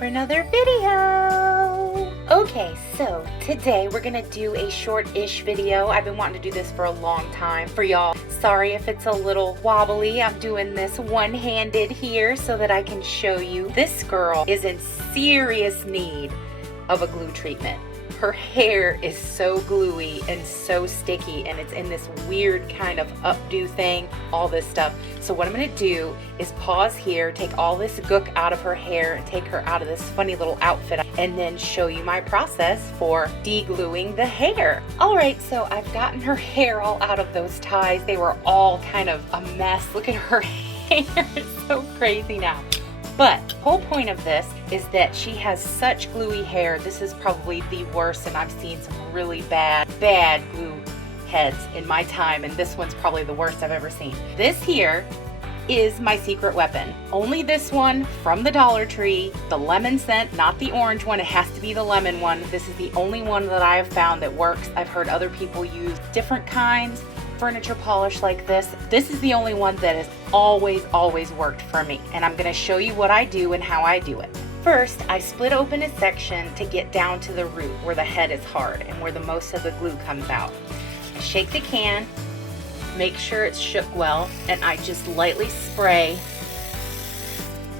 for another video. Okay, so today we're gonna do a short-ish video. I've been wanting to do this for a long time for y'all. Sorry if it's a little wobbly. I'm doing this one-handed here so that I can show you. This girl is in serious need of a glue treatment. Her hair is so gluey and so sticky, and it's in this weird kind of updo thing, all this stuff. So what I'm gonna do is pause here, take all this gook out of her hair and take her out of this funny little outfit, and then show you my process for de-gluing the hair. All right, so I've gotten her hair all out of those ties. They were all kind of a mess. Look at her hair, it's so crazy now. But the whole point of this is that she has such gluey hair. This is probably the worst, and I've seen some really bad glue heads in my time, and this one's probably the worst I've ever seen. This here is my secret weapon. Only this one from the Dollar Tree, the lemon scent, not the orange one. It has to be the lemon one. This is the only one that I have found that works. I've heard other people use different kinds. Furniture polish like this. This is the only one that has always worked for me, and I'm going to show you what I do and how I do it. First, I split open a section to get down to the root where the head is hard and where the most of the glue comes out. I shake the can, make sure it's shook well, and I just lightly spray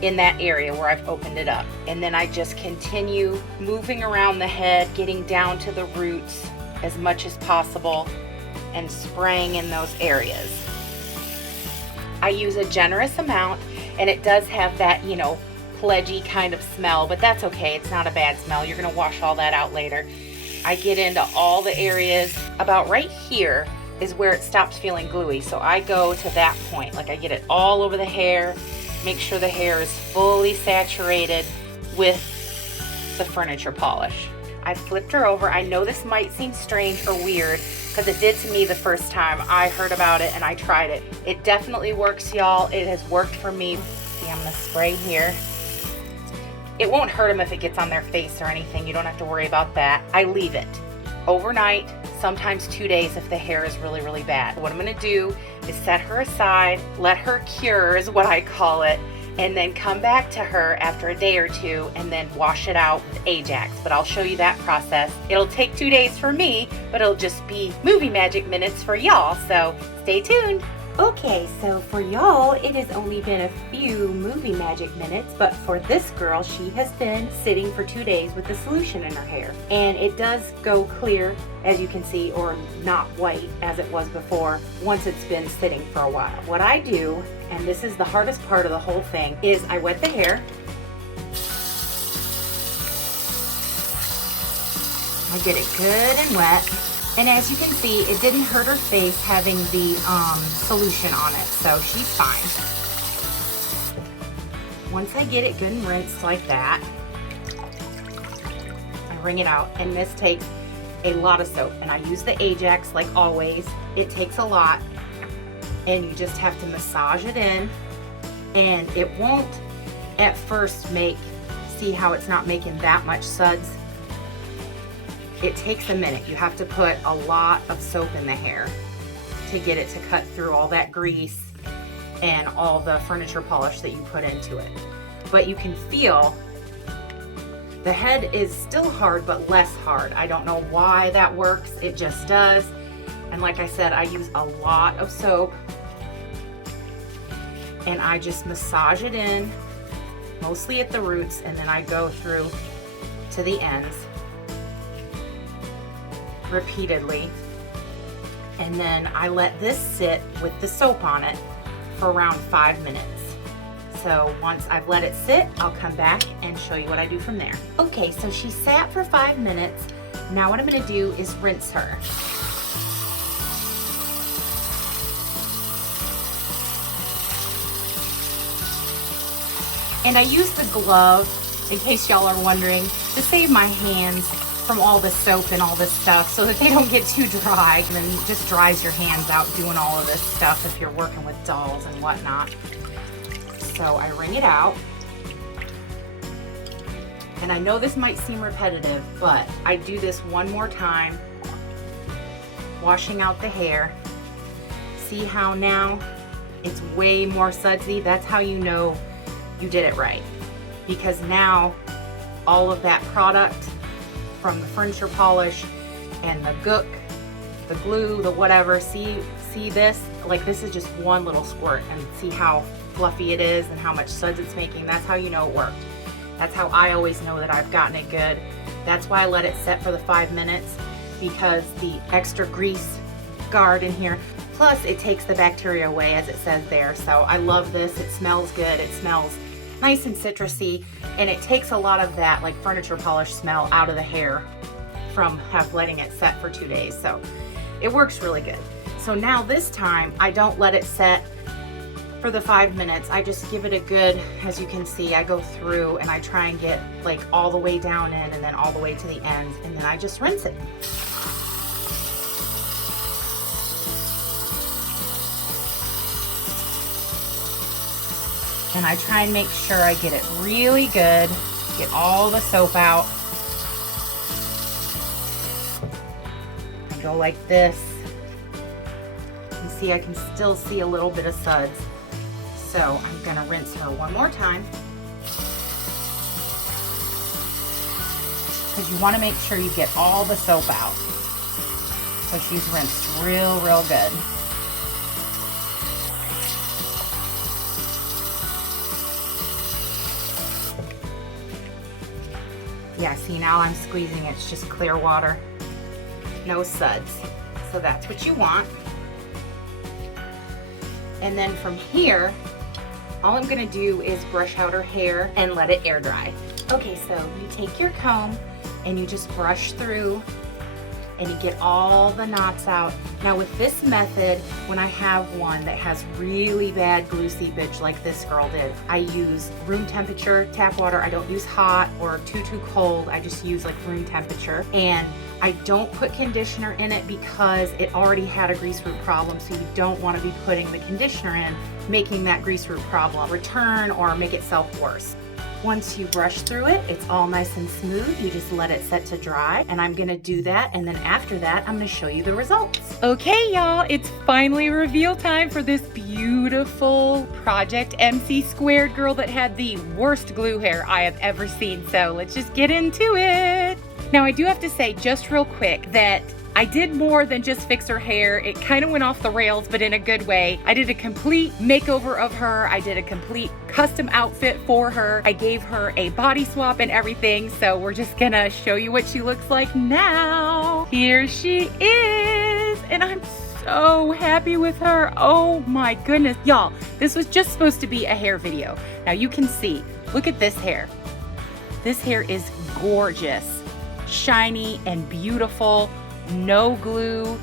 in that area where I've opened it up. And then I just continue moving around the head, getting down to the roots as much as possible and spraying in those areas. I use a generous amount, and it does have that, you know, pledgy kind of smell, but that's okay. It's not a bad smell. You're gonna wash all that out later. I get into all the areas. About right here is where it stops feeling gluey. So I go to that point, like I get it all over the hair, make sure the hair is fully saturated with the furniture polish. I flipped her over. I know this might seem strange or weird because it did to me the first time I heard about it and I tried it. It definitely works, y'all. It has worked for me. See, I'm gonna spray here. It won't hurt them if it gets on their face or anything. You don't have to worry about that. I leave it overnight, sometimes 2 days if the hair is really bad. What I'm gonna do is set her aside, let her cure is what I call it, and then come back to her after a day or two and then wash it out with Ajax. But I'll show you that process. It'll take 2 days for me, but it'll just be movie magic minutes for y'all, so stay tuned. Okay, so for y'all, it has only been a few movie magic minutes, but for this girl, she has been sitting for 2 days with the solution in her hair. And it does go clear, as you can see, or not white as it was before, once it's been sitting for a while. What I do, and this is the hardest part of the whole thing, is I wet the hair. I get it good and wet. And as you can see, it didn't hurt her face having the solution on it, so she's fine. Once I get it good and rinsed like that, I wring it out, and this takes a lot of soap, and I use the Ajax like always. It takes a lot, and you just have to massage it in, and it won't at first see how it's not making that much suds. It takes a minute. You have to put a lot of soap in the hair to get it to cut through all that grease and all the furniture polish that you put into it. But you can feel the head is still hard, but less hard. I don't know why that works. It just does. And like I said, I use a lot of soap, and I just massage it in, mostly at the roots, and then I go through to the ends repeatedly, and then I let this sit with the soap on it for around 5 minutes. So once I've let it sit, I'll come back and show you what I do from there. Okay, so she sat for 5 minutes. Now what I'm gonna do is rinse her. And I use the glove, in case y'all are wondering, to save my hands from all the soap and all this stuff so that they don't get too dry, and then it just dries your hands out doing all of this stuff if you're working with dolls and whatnot. So I wring it out, and I know this might seem repetitive, but I do this one more time, washing out the hair. See how now it's way more sudsy? That's how you know you did it right, because now all of that product from the furniture polish and the gook, the glue, the whatever. See this? Like, this is just one little squirt, and see how fluffy it is and how much suds it's making. That's how you know it worked. That's how I always know that I've gotten it good. That's why I let it set for the 5 minutes, because the extra grease guard in here, plus it takes the bacteria away, as it says there. So I love this. It smells good. It smells nice and citrusy, and it takes a lot of that like furniture polish smell out of the hair from letting it set for 2 days. So it works really good. So now this time I don't let it set for the 5 minutes. I just give it a good, as you can see, I go through and I try and get like all the way down in and then all the way to the end, and then I just rinse it. And I try and make sure I get it really good, get all the soap out. I go like this. You can see I can still see a little bit of suds. So I'm gonna rinse her one more time, because you wanna make sure you get all the soap out. So she's rinsed real good. Yeah, see, now I'm squeezing it. It's just clear water, no suds. So that's what you want. And then from here, all I'm gonna do is brush out her hair and let it air dry. Okay, so you take your comb and you just brush through and you get all the knots out. Now with this method, when I have one that has really bad glue seepage like this girl did, I use room temperature tap water. I don't use hot or too cold. I just use like room temperature. And I don't put conditioner in it because it already had a grease root problem, so you don't want to be putting the conditioner in, making that grease root problem return or make itself worse. Once you brush through it, it's all nice and smooth. You just let it set to dry, and I'm gonna do that, and then after that, I'm gonna show you the results. Okay, y'all, it's finally reveal time for this beautiful Project MC Squared girl that had the worst glue hair I have ever seen. So let's just get into it. Now, I do have to say just real quick that I did more than just fix her hair. It kind of went off the rails, but in a good way. I did a complete makeover of her. I did a complete custom outfit for her. I gave her a body swap and everything. So we're just gonna show you what she looks like now. Here she is, and I'm so happy with her. Oh my goodness. Y'all, this was just supposed to be a hair video. Now you can see, look at this hair. This hair is gorgeous, shiny and beautiful. No glue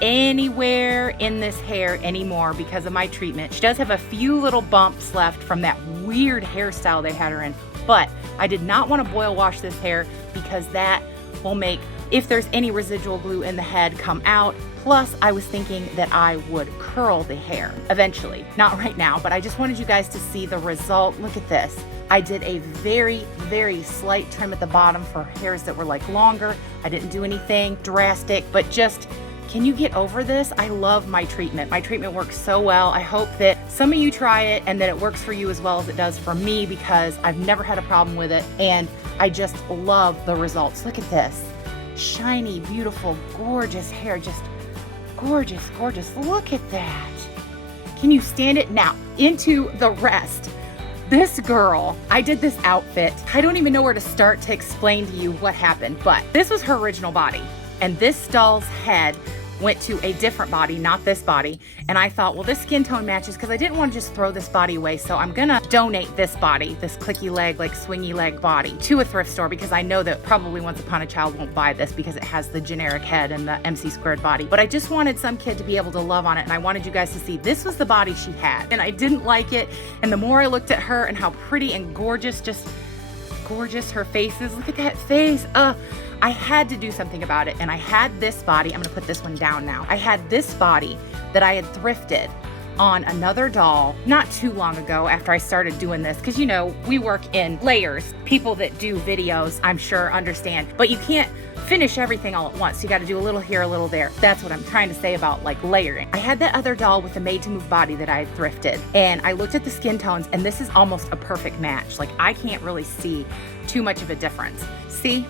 anywhere in this hair anymore because of my treatment. She does have a few little bumps left from that weird hairstyle they had her in, but I did not want to boil wash this hair because that will make, if there's any residual glue in the head, come out. Plus, I was thinking that I would curl the hair eventually. Not right now, but I just wanted you guys to see the result. Look at this. I did a very slight trim at the bottom for hairs that were like longer. I didn't do anything drastic, but just, can you get over this? I love my treatment. My treatment works so well. I hope that some of you try it and that it works for you as well as it does for me, because I've never had a problem with it and I just love the results. Look at this. Shiny, beautiful, gorgeous hair. Just gorgeous. Look at that. Can you stand it? Now, into the rest. This girl, I did this outfit. I don't even know where to start to explain to you what happened, but this was her original body. And this doll's head went to a different body, not this body. And I thought, well, this skin tone matches, because I didn't want to just throw this body away. So I'm gonna donate this body, this clicky leg, like swingy leg body, to a thrift store, because I know that probably Once Upon a Child won't buy this because it has the generic head and the MC Squared body. But I just wanted some kid to be able to love on it, and I wanted you guys to see this was the body she had. And I didn't like it. And the more I looked at her and how pretty and gorgeous, just gorgeous her face is. Look at that face. I had to do something about it, and I had this body. I'm gonna put this one down now. I had this body that I had thrifted on another doll not too long ago after I started doing this, because you know, we work in layers. People that do videos, I'm sure, understand, but you can't finish everything all at once. You got to do a little here, a little there. That's what I'm trying to say about like layering. I had that other doll with a made to move body that I thrifted, and I looked at the skin tones, and this is almost a perfect match. Like, I can't really see too much of a difference. See?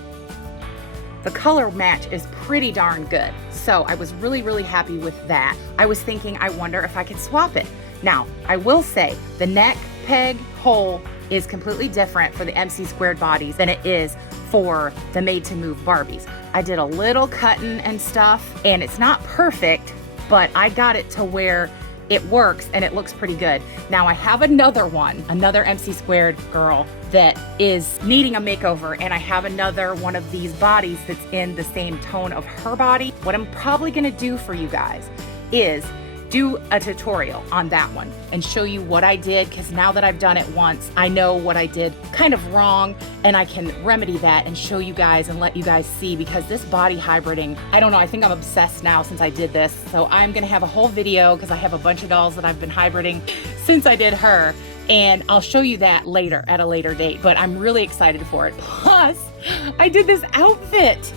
The color match is pretty darn good. So I was really, really happy with that. I was thinking, I wonder if I could swap it. Now, I will say the neck peg hole is completely different for the MC squared bodies than it is for the made to move Barbies. I did a little cutting and stuff, and it's not perfect, but I got it to where it works and it looks pretty good. Now I have another one, another MC squared girl that is needing a makeover, and I have another one of these bodies that's in the same tone of her body. What I'm probably gonna do for you guys is do a tutorial on that one and show you what I did, because now that I've done it once, I know what I did kind of wrong, and I can remedy that and show you guys and let you guys see, because this body hybriding, I don't know, I think I'm obsessed now since I did this. So I'm gonna have a whole video, because I have a bunch of dolls that I've been hybriding since I did her, and I'll show you that later at a later date, but I'm really excited for it. Plus, I did this outfit.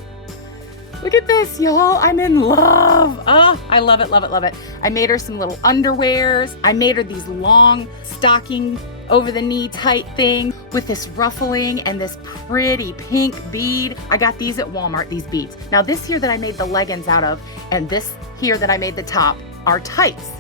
Look at this, y'all. I'm in love. Oh, I love it, love it, love it. I made her some little underwears. I made her these long stocking over the knee tight thing with this ruffling and this pretty pink bead. I got these at Walmart, these beads. Now this here that I made the leggings out of, and this here that I made the top, are tights.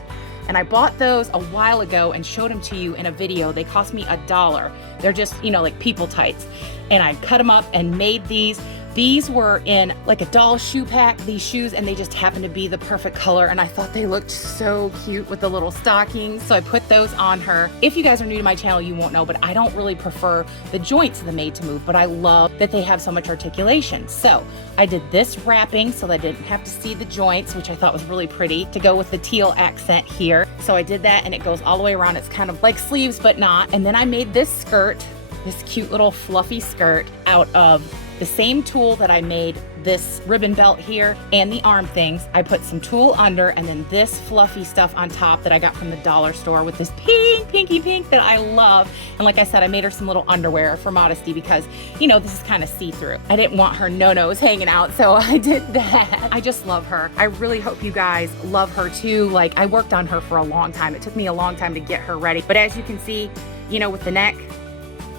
And I bought those a while ago and showed them to you in a video. They cost me $1. They're just, you know, like people tights. And I cut them up and made these. These were in like a doll shoe pack, these shoes, and they just happened to be the perfect color, and I thought they looked so cute with the little stockings, so I put those on her. If you guys are new to my channel, you won't know, but I don't really prefer the joints of the made to move, but I love that they have so much articulation. So I did this wrapping so that I didn't have to see the joints, which I thought was really pretty, to go with the teal accent here. So I did that, and it goes all the way around. It's kind of like sleeves, but not. And then I made this skirt, this cute little fluffy skirt, out of the same tulle that I made this ribbon belt here and the arm things. I put some tulle under, and then this fluffy stuff on top that I got from the dollar store with this pinky pink that I love. And like I said, I made her some little underwear for modesty, because, you know, this is kind of see-through. I didn't want her no-nos hanging out, so I did that. I just love her. I really hope you guys love her too. Like, I worked on her for a long time. It took me a long time to get her ready. But as you can see, you know, with the neck,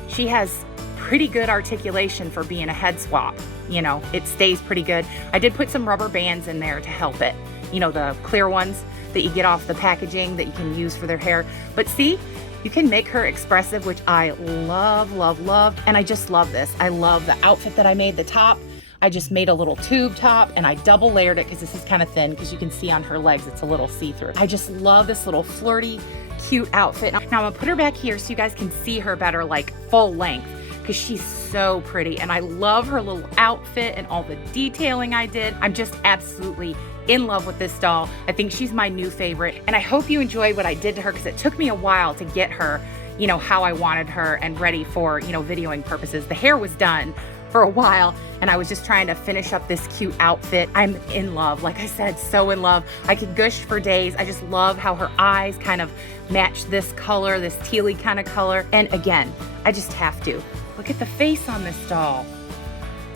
she has pretty good articulation for being a head swap. You know, it stays pretty good. I did put some rubber bands in there to help it. You know, the clear ones that you get off the packaging that you can use for their hair. But see, you can make her expressive, which I love, love, love. And I just love this. I love the outfit that I made, the top. I just made a little tube top, and I double layered it because this is kind of thin, because you can see on her legs it's a little see-through. I just love this little flirty, cute outfit. Now I'm gonna put her back here so you guys can see her better, like full length, because she's so pretty, and I love her little outfit and all the detailing I did. I'm just absolutely in love with this doll. I think she's my new favorite, and I hope you enjoyed what I did to her, because it took me a while to get her, you know, how I wanted her and ready for, you know, videoing purposes. The hair was done for a while, and I was just trying to finish up this cute outfit. I'm in love, like I said, so in love. I could gush for days. I just love how her eyes kind of match this color, this tealy kind of color. And again, I just have to. Look at the face on this doll.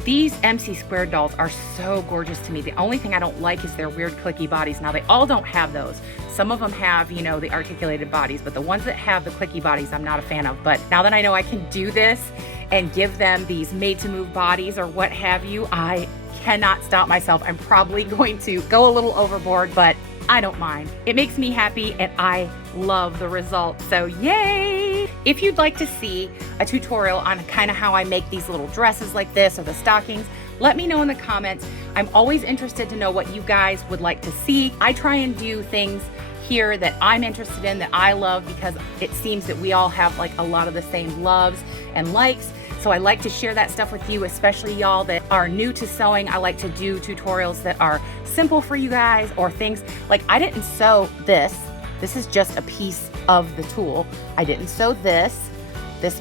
These MC squared dolls are so gorgeous to me. The only thing I don't like is their weird clicky bodies. Now, they all don't have those. Some of them have, you know, the articulated bodies, but the ones that have the clicky bodies, I'm not a fan of. But now that I know I can do this and give them these made to move bodies or what have you, I cannot stop myself. I'm probably going to go a little overboard, but I don't mind. It makes me happy, and I love the results. So yay! If you'd like to see a tutorial on kind of how I make these little dresses like this, or the stockings, let me know in the comments. I'm always interested to know what you guys would like to see. I try and do things here that I'm interested in, that I love, because it seems that we all have like a lot of the same loves and likes. So I like to share that stuff with you, especially y'all that are new to sewing. I like to do tutorials that are simple for you guys, or things like, I didn't sew this. This is just a piece of the tulle. I didn't sew this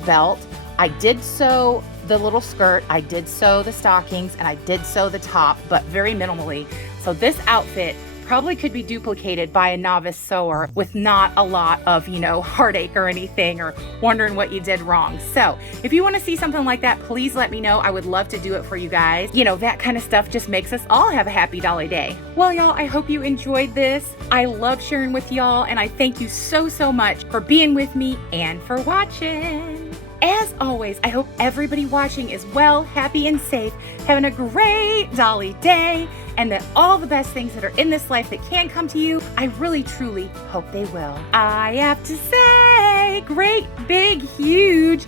belt. I did sew the little skirt. I did sew the stockings, and I did sew the top, but very minimally. So this outfit probably could be duplicated by a novice sewer with not a lot of, heartache or anything, or wondering what you did wrong. So if you want to see something like that, please let me know. I would love to do it for you guys. That kind of stuff just makes us all have a happy Dolly Day. Well, y'all, I hope you enjoyed this. I love sharing with y'all, and I thank you so, so much for being with me and for watching. As always, I hope everybody watching is well, happy, and safe, having a great Dolly Day, and that all the best things that are in this life that can come to you, I really, truly hope they will. I have to say, great, big, huge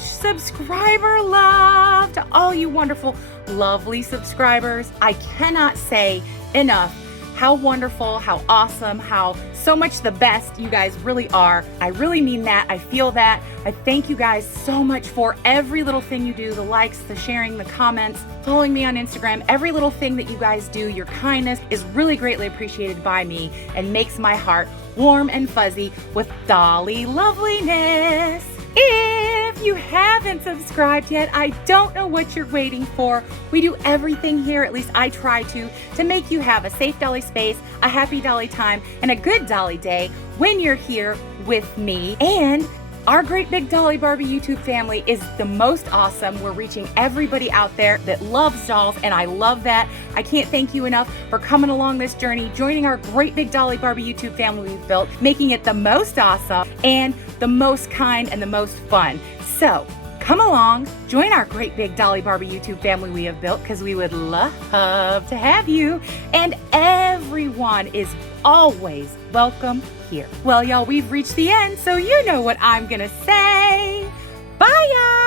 subscriber love to all you wonderful, lovely subscribers. I cannot say enough how wonderful, how awesome, how so much the best you guys really are. I really mean that. I feel that. I thank you guys so much for every little thing you do, the likes, the sharing, the comments, following me on Instagram. Every little thing that you guys do, your kindness is really greatly appreciated by me and makes my heart warm and fuzzy with Dolly loveliness. If you haven't subscribed yet, I don't know what you're waiting for. We do everything here, at least I try to make you have a safe Dolly space, a happy Dolly time, and a good Dolly Day when you're here with me. And our Great Big Dolly Barbie YouTube family is the most awesome. We're reaching everybody out there that loves dolls, and I love that. I can't thank you enough for coming along this journey, joining our Great Big Dolly Barbie YouTube family we've built, making it the most awesome and the most kind and the most fun. So come along, join our Great Big Dolly Barbie YouTube family we have built, because we would love to have you, and everyone is always welcome here. Well, y'all, we've reached the end, so you know what I'm gonna say. Bye, y'all!